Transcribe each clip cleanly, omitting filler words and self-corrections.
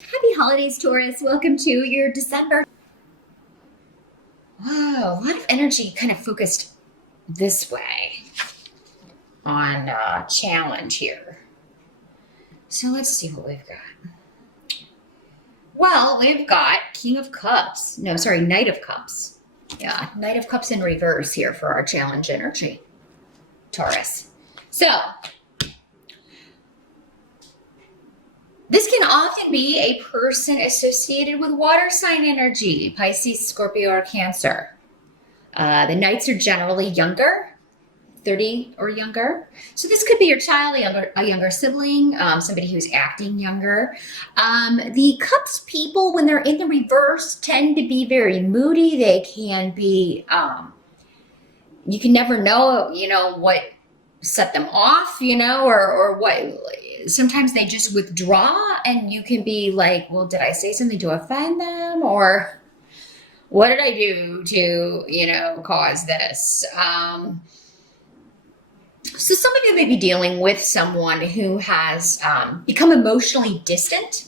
Happy holidays, Taurus. Welcome to your December. Wow, a lot of energy kind of focused this way on challenge here. So let's see what we've got. Well, we've got King of Cups. No, sorry, Knight of Cups. Yeah, Knight of Cups in reverse here for our challenge energy, Taurus. So this can often be a person associated with water sign energy, Pisces, Scorpio, or Cancer. The Knights are generally younger, 30 or younger. So this could be your child, a younger sibling, somebody who's acting younger. The Cups people, when they're in the reverse, tend to be very moody. They can be, you can never know, what set them off, or what. Sometimes they just withdraw and you can be like, well, did I say something to offend them? Or what did I do to, cause this? So some of you may be dealing with someone who has become emotionally distant.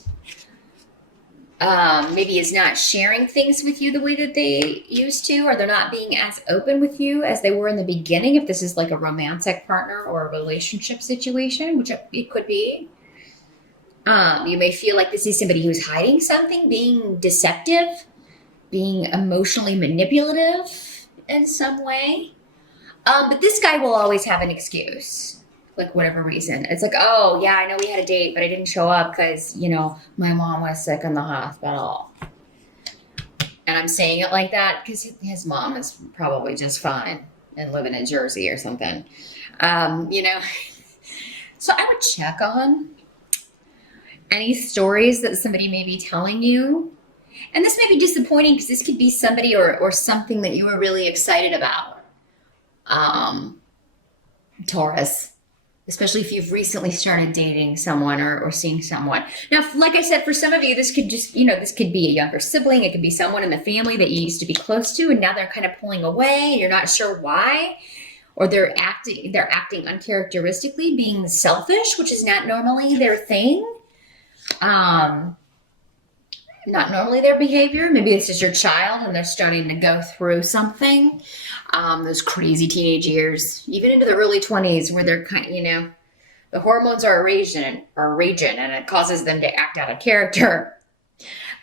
Maybe is not sharing things with you the way that they used to, or they're not being as open with you as they were in the beginning. If this is like a romantic partner or a relationship situation, which it could be. You may feel like this is somebody who's hiding something, being deceptive, being emotionally manipulative in some way. But this guy will always have an excuse, like whatever reason. It's like, oh, yeah, I know we had a date, but I didn't show up because, my mom was sick in the hospital. And I'm saying it like that because his mom is probably just fine and living in Jersey or something. So I would check on any stories that somebody may be telling you. And this may be disappointing because this could be somebody or something that you were really excited about. Taurus, especially if you've recently started dating someone or seeing someone. Now, like I said, for some of you, this could just, this could be a younger sibling. It could be someone in the family that you used to be close to, and now they're kind of pulling away and you're not sure why, or they're acting uncharacteristically, being selfish, which is not normally their thing. Not normally their behavior. Maybe this is your child and they're starting to go through something. Those crazy teenage years, even into the early 20s, where they're the hormones are raging, and it causes them to act out of character,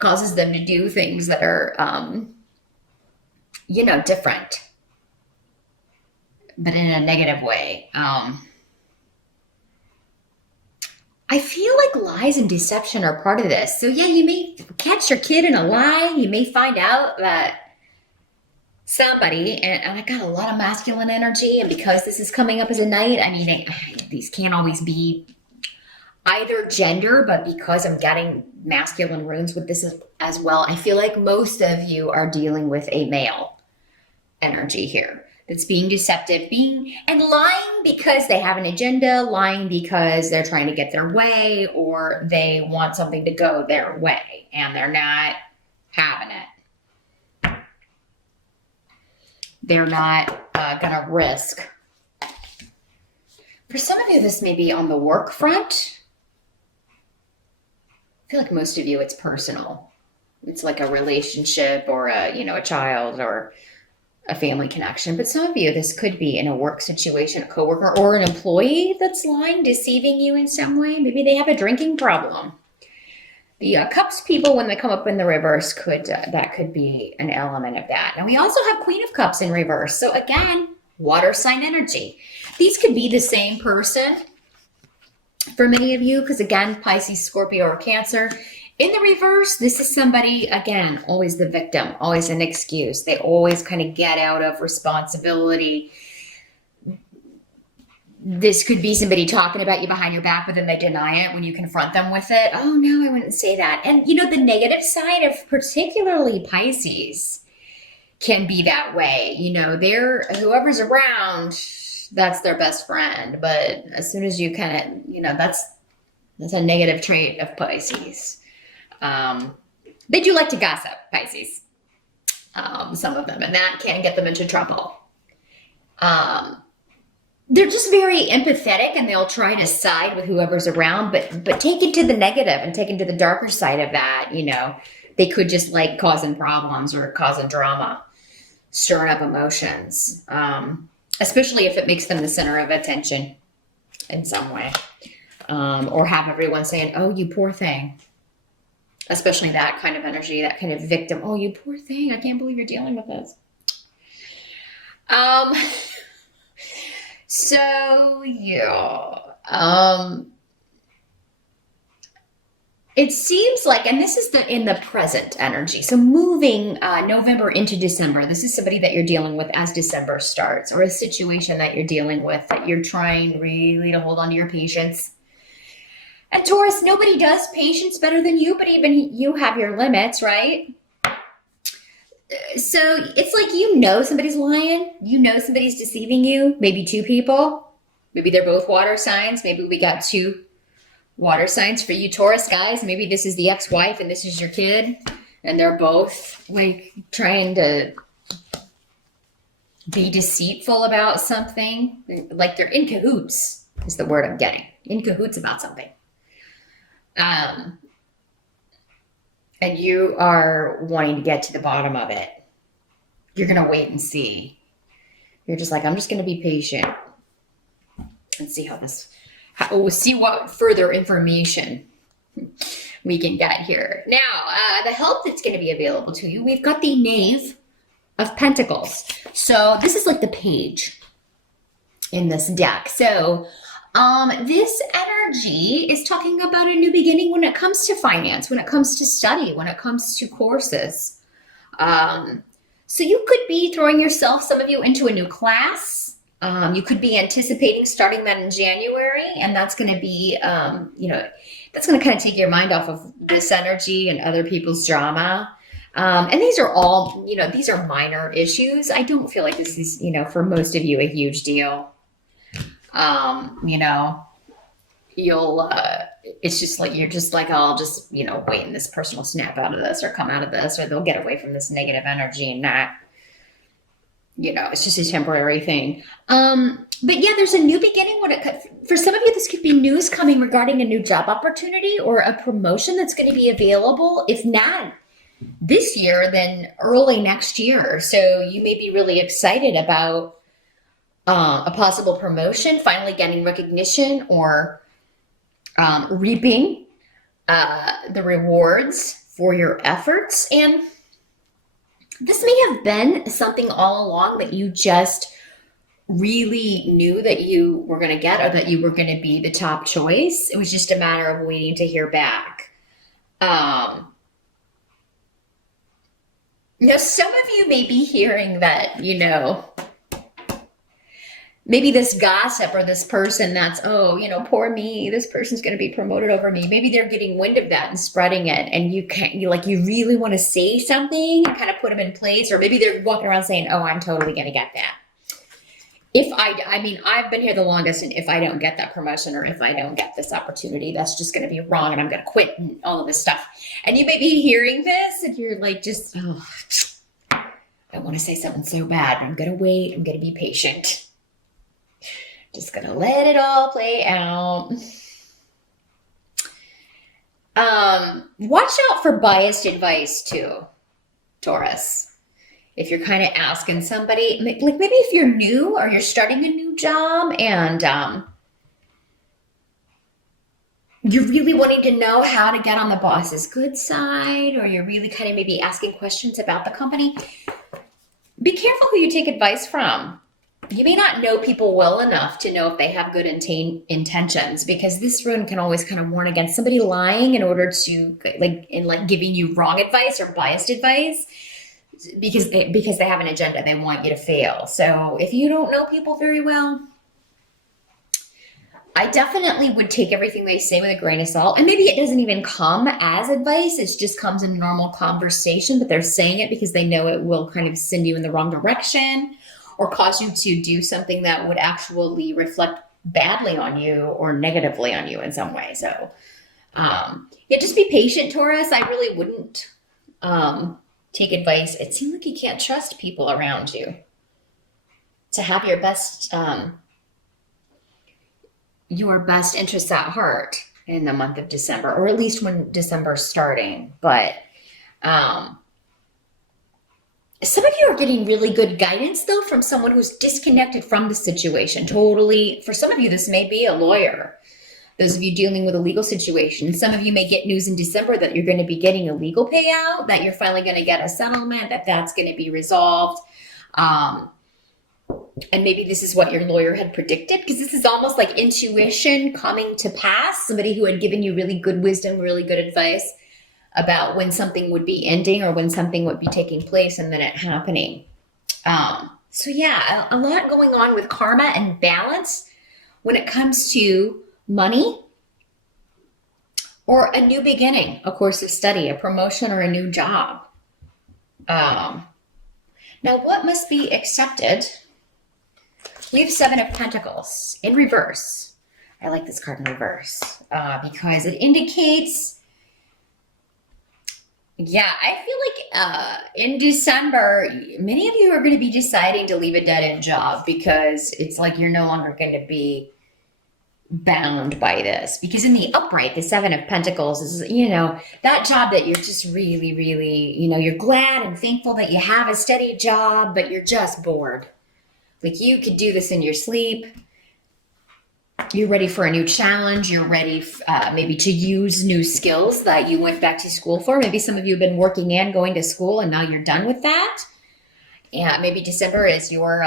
causes them to do things that are, different, but in a negative way. I feel like lies and deception are part of this. So yeah, you may catch your kid in a lie. You may find out that somebody, and I got a lot of masculine energy, and because this is coming up as a night, these can't always be either gender, but because I'm getting masculine runes with this as well, I feel like most of you are dealing with a male energy here that's being deceptive, and lying because they have an agenda, lying because they're trying to get their way, or they want something to go their way and they're not having it. They're not gonna risk. For some of you, this may be on the work front. I feel like most of you, it's personal. It's like a relationship or a child or a family connection. But some of you, this could be in a work situation, a coworker or an employee that's lying, deceiving you in some way. Maybe they have a drinking problem. The Cups people, when they come up in the reverse, that could be an element of that. And we also have Queen of Cups in reverse. So again, water sign energy. These could be the same person for many of you, because again, Pisces, Scorpio, or Cancer. In the reverse, this is somebody, again, always the victim, always an excuse. They always kind of get out of responsibility. This could be somebody talking about you behind your back, but then they deny it when you confront them with it. Oh, no, I wouldn't say that. And, the negative side of particularly Pisces can be that way. Whoever's around, that's their best friend. But as soon as you kind of, that's a negative trait of Pisces. They do like to gossip, Pisces. Some of them, and that can get them into trouble. they're just very empathetic and they'll try to side with whoever's around, but take it to the negative and take it to the darker side of that, they could just like causing problems or causing drama, stirring up emotions, especially if it makes them the center of attention in some way, or have everyone saying, oh, you poor thing, especially that kind of energy, that kind of victim. Oh, you poor thing. I can't believe you're dealing with this. So yeah, it seems like, and this is in the present energy. So moving November into December, this is somebody that you're dealing with as December starts, or a situation that you're dealing with that you're trying really to hold on to your patience. And Taurus, nobody does patience better than you, but even you have your limits, right? So it's like, somebody's lying, somebody's deceiving you, maybe two people, maybe they're both water signs, maybe we got two water signs for you Taurus guys, maybe this is the ex-wife and this is your kid, and they're both like trying to be deceitful about something, like they're in cahoots is the word I'm getting, in cahoots about something. And you are wanting to get to the bottom of it. You're going to wait and see. You're just like, I'm just going to be patient and see see what further information we can get here. Now, the help that's going to be available to you, we've got the Knave of Pentacles. So this is like the page in this deck. So this energy is talking about a new beginning when it comes to finance, when it comes to study, when it comes to courses. So you could be throwing yourself, some of you, into a new class. You could be anticipating starting that in January, and that's going to be, that's going to kind of take your mind off of this energy and other people's drama. And these are all, these are minor issues. I don't feel like this is, for most of you, a huge deal. It's just like, you're just like, I'll just, wait and this person will snap out of this or come out of this, or they'll get away from this negative energy and not, it's just a temporary thing. But yeah, there's a new beginning. For some of you, this could be news coming regarding a new job opportunity or a promotion that's going to be available. If not this year, then early next year. So you may be really excited about a possible promotion, finally getting recognition, or reaping the rewards for your efforts. And this may have been something all along that you just really knew that you were going to get, or that you were going to be the top choice. It was just a matter of waiting to hear back. Some of you may be hearing that, maybe this gossip or this person that's, poor me, this person's going to be promoted over me. Maybe they're getting wind of that and spreading it. And you really want to say something and kind of put them in place. Or maybe they're walking around saying, oh, I'm totally going to get that. I've been here the longest, and if I don't get that promotion, or if I don't get this opportunity, that's just going to be wrong, and I'm going to quit and all of this stuff. And you may be hearing this and you're like, I want to say something so bad, but I'm going to wait. I'm going to be patient. Just going to let it all play out. Watch out for biased advice too, Taurus. If you're kind of asking somebody, like maybe if you're new or you're starting a new job and you're really wanting to know how to get on the boss's good side, or you're really kind of maybe asking questions about the company, be careful who you take advice from. You may not know people well enough to know if they have good intentions, because this rune can always kind of warn against somebody lying in order to giving you wrong advice or biased advice, because they have an agenda. They want you to fail. So if you don't know people very well, I definitely would take everything they say with a grain of salt. And maybe it doesn't even come as advice. It just comes in normal conversation, but they're saying it because they know it will kind of send you in the wrong direction, or cause you to do something that would actually reflect badly on you or negatively on you in some way. So just be patient, Taurus. I really wouldn't take advice. It seems like you can't trust people around you to have your best your best interests at heart in the month of December, or at least when December's starting. But some of you are getting really good guidance, though, from someone who's disconnected from the situation. Totally. For some of you, this may be a lawyer. Those of you dealing with a legal situation. Some of you may get news in December that you're going to be getting a legal payout, that you're finally going to get a settlement, that's going to be resolved. And maybe this is what your lawyer had predicted, because this is almost like intuition coming to pass. Somebody who had given you really good wisdom, really good advice about when something would be ending or when something would be taking place, and then it happening. So yeah, a lot going on with karma and balance when it comes to money or a new beginning, a course of study, a promotion, or a new job. Now, what must be accepted? We have Seven of Pentacles in reverse. I like this card in reverse because it indicates, yeah, I feel like in December, many of you are going to be deciding to leave a dead-end job because it's like you're no longer going to be bound by this. Because in the upright, the Seven of Pentacles is, that job that you're just really, really, you're glad and thankful that you have a steady job, but you're just bored. Like you could do this in your sleep. You're ready for a new challenge. You're ready maybe to use new skills that you went back to school for. Maybe some of you have been working and going to school and now you're done with that. Yeah, maybe December is your,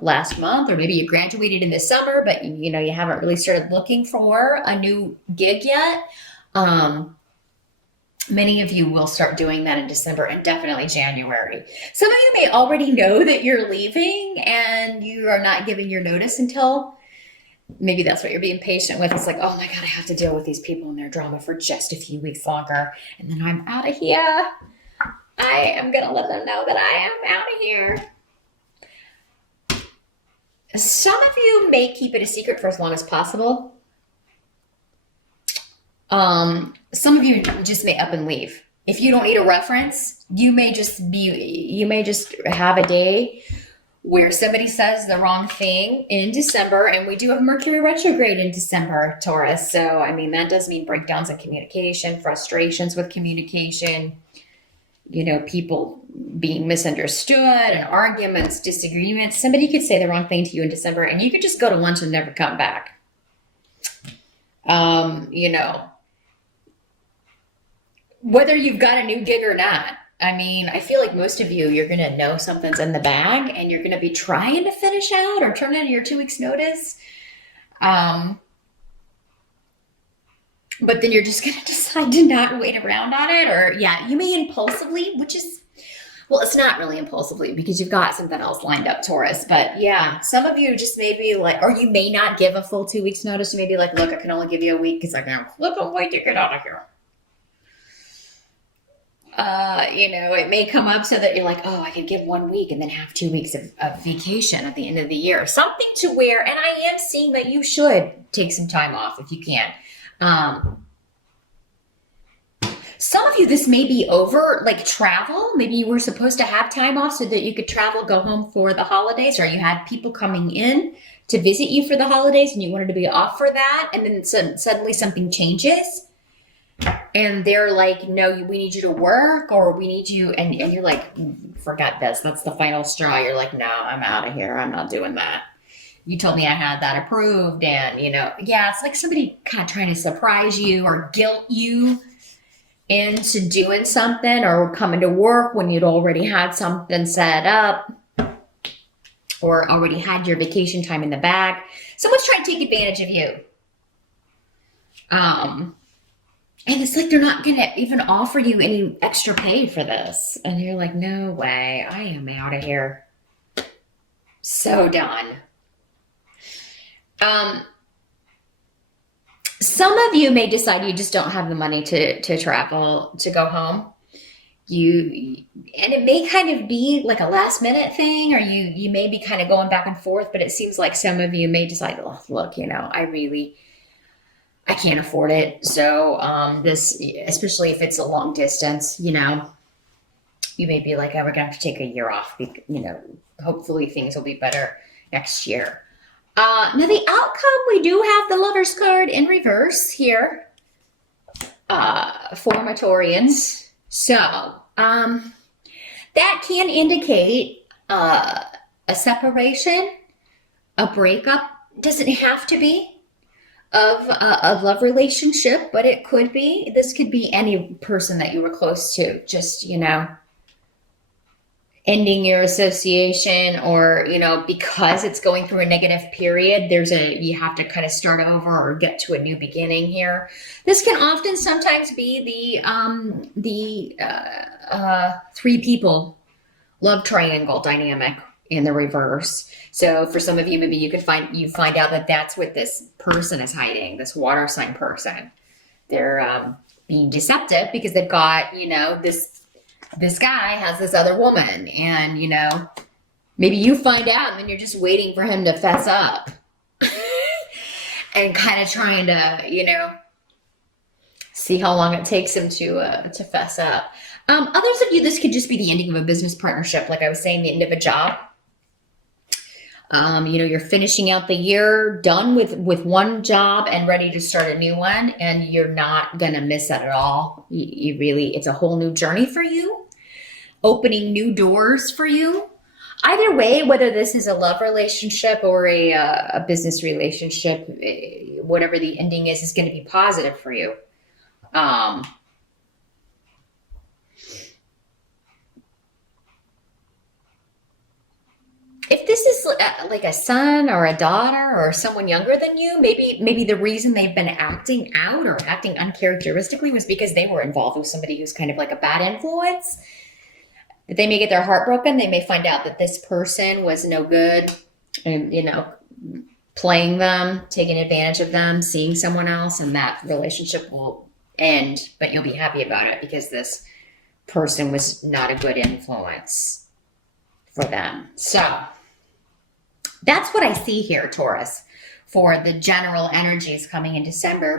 last month, or maybe you graduated in the summer, but you haven't really started looking for a new gig yet. Many of you will start doing that in December and definitely January. Some of you may already know that you're leaving and you are not giving your notice until, maybe that's what you're being patient with. It's like, oh my God, I have to deal with these people and their drama for just a few weeks longer, and then I'm out of here. I am going to let them know that I am out of here. Some of you may keep it a secret for as long as possible. Some of you just may up and leave. If you don't need a reference, you may just have a day where somebody says the wrong thing in December, and we do have Mercury retrograde in December, Taurus. So, that does mean breakdowns in communication, frustrations with communication, people being misunderstood and arguments, disagreements. Somebody could say the wrong thing to you in December and you could just go to lunch and never come back. Whether you've got a new gig or not. I feel like most of you, you're going to know something's in the bag and you're going to be trying to finish out or turn in your 2 weeks notice. But then you're just going to decide to not wait around on it. Or yeah, you may impulsively, it's not really impulsively because you've got something else lined up, Taurus. But yeah, some of you just may be like, or you may not give a full 2 weeks notice. You may be like, look, I can only give you a week because I can flip a way to get out of here. It may come up so that you're like, oh, I could give 1 week and then have 2 weeks of vacation at the end of the year. Something to where, and I am seeing that you should take some time off if you can. Some of you, this may be over, like travel. Maybe you were supposed to have time off so that you could travel, go home for the holidays, or you had people coming in to visit you for the holidays and you wanted to be off for that. And then suddenly something changes and they're like, no, we need you to work, or we need you. And you're like, forget this. That's the final straw. You're like, no, I'm out of here. I'm not doing that. You told me I had that approved. And, it's like somebody kind of trying to surprise you or guilt you into doing something, or coming to work when you'd already had something set up or already had your vacation time in the bag. Someone's trying to take advantage of you. And it's like they're not going to even offer you any extra pay for this. And you're like, no way, I am out of here. So done. Some of you may decide you just don't have the money to travel, to go home. And it may kind of be like a last minute thing, or you may be kind of going back and forth, but it seems like some of you may decide, oh, look, I can't afford it. So, this, especially if it's a long distance, you may be like, oh, we're going to have to take a year off. Hopefully things will be better next year. Now the outcome, we do have the Lover's card in reverse here for Matorians. So that can indicate a separation, a breakup. Doesn't have to be of a love relationship, but it could be. This could be any person that you were close to. Just, ending your association, or because it's going through a negative period, you have to kind of start over or get to a new beginning here. This can often sometimes be the three people love triangle dynamic in the reverse. So for some of you, maybe you find out that that's what this person is hiding, this water sign person. They're being deceptive because they've got, this guy has this other woman, and maybe you find out and then you're just waiting for him to fess up and kind of trying to see how long it takes him to fess up. Others of you, this could just be the ending of a business partnership, like I was saying, the end of a job. You're finishing out the year, done with one job and ready to start a new one, and you're not gonna miss that at all. It's a whole new journey for you, opening new doors for you. Either way, whether this is a love relationship or a business relationship, whatever the ending is going to be positive for you. If this is like a son or a daughter or someone younger than you, maybe the reason they've been acting out or acting uncharacteristically was because they were involved with somebody who's kind of like a bad influence. That they may get their heart broken. They may find out that this person was no good and, playing them, taking advantage of them, seeing someone else, and that relationship will end, but you'll be happy about it because this person was not a good influence for them. So that's what I see here, Taurus, for the general energies coming in December.